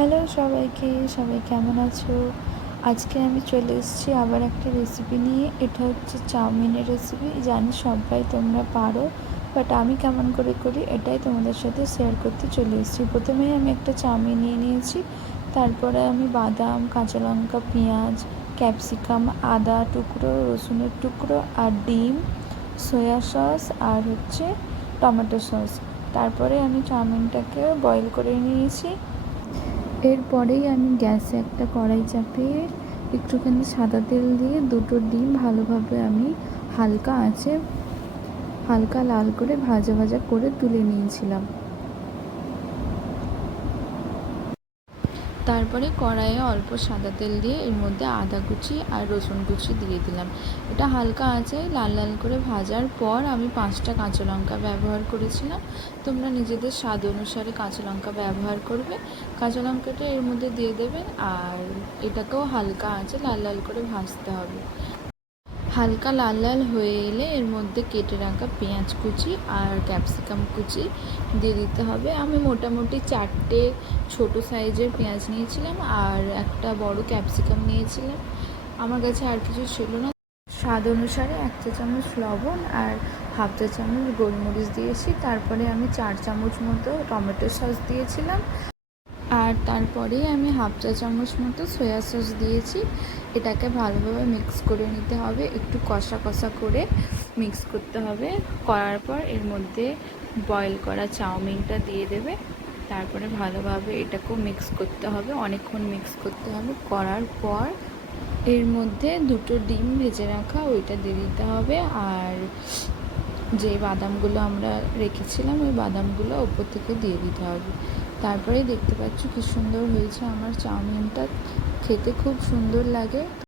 Hello সবাইকে, সবাই কেমন আছো? আজকে আমি চলে এসেছি আবার একটা রেসিপি নিয়ে। এটা হচ্ছে চাউমিনের রেসিপি। জানি সবাই তোমরা পারো, বাট আমি কেমন করে করি এটাই তোমাদের সাথে শেয়ার করতে চলে এসেছি। প্রথমেই আমি একটা চাউমিন নিয়ে নিয়েছি। তারপরে আমি বাদাম, কাঁচা লঙ্কা, পেঁয়াজ, ক্যাপসিকাম, আদা টুকরো, রসুনের টুকরো আর ডিম, সয়া সস আর হচ্ছে টমেটো সস। তারপরে আমি চাউমিনটাকে বয়েল করে নিয়েছি। এরপরেই আমি গ্যাসে একটা কড়াই চাপিয়ে একটুখানি সাদা তেল দিয়ে দুটো ডিম ভালোভাবে আমি হালকা আঁচে হালকা লাল করে ভাজা ভাজা করে তুলে নিয়েছিলাম। তারপরে কড়াইয়ে অল্প সাদা তেল দিয়ে এর মধ্যে আদা কুচি আর রসুন কুচি দিয়ে দিলাম। এটা হালকা আঁচে লাল লাল করে ভাজার পর আমি 5টা কাঁচা লঙ্কা ব্যবহার করেছিলাম। তোমরা নিজেদের স্বাদ অনুসারে কাঁচা লঙ্কা ব্যবহার করবে। কাঁচা লঙ্কাটা এর মধ্যে দিয়ে দেবেন আর এটাকেও হালকা আঁচে লাল লাল করে ভাজতে হবে। হালকা লাল লাল হয়ে এলে এর মধ্যে কেটে রাখা পেঁয়াজ কুচি আর ক্যাপসিকাম কুচি দিয়ে দিতে হবে। আমি মোটামুটি 4টে ছোটো সাইজের পেঁয়াজ নিয়েছিলাম আর একটা বড় ক্যাপসিকাম নিয়েছিলাম। আমার কাছে আর কিছু ছিল না। স্বাদ অনুসারে 1 চা চামচ লবণ আর হাফ চা চামচ গোলমরিচ দিয়েছি। তারপরে আমি 4 চামচ মতো টমেটো সস দিয়েছিলাম আর তারপরেই আমি হাফ চা চামচ মতো সয়া সস দিয়েছি। এটাকে ভালোভাবে মিক্স করে নিতে হবে, একটু কষা কষা করে মিক্স করতে হবে। করার পর এর মধ্যে বয়েল করা চাউমিনটা দিয়ে দেবে। তারপরে ভালোভাবে এটাকেও মিক্স করতে হবে, অনেকক্ষণ মিক্স করতে হবে। করার পর এর মধ্যে দুটো ডিম ভেজে রাখা ওইটা দিয়ে দিতে হবে আর যে বাদামগুলো আমরা রেখেছিলাম ওই বাদামগুলো ওপর থেকে দিয়ে দিতে হবে। তারপরে দেখতে পাচ্ছ কি সুন্দর হয়েছে আমার চাউমিনটা, খেতে খুব সুন্দর লাগে।